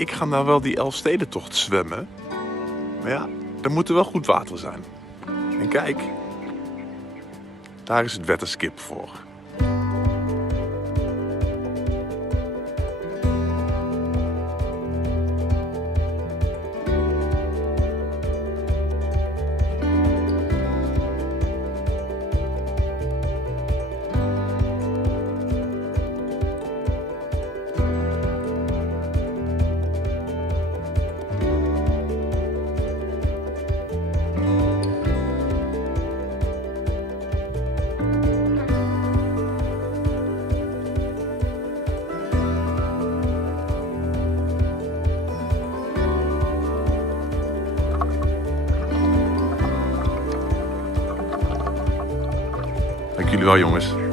ik ga nou wel die Elfstedentocht zwemmen. Maar ja, er moet er wel goed water zijn. En kijk, daar is het wetterskip voor. Dank jullie wel, jongens.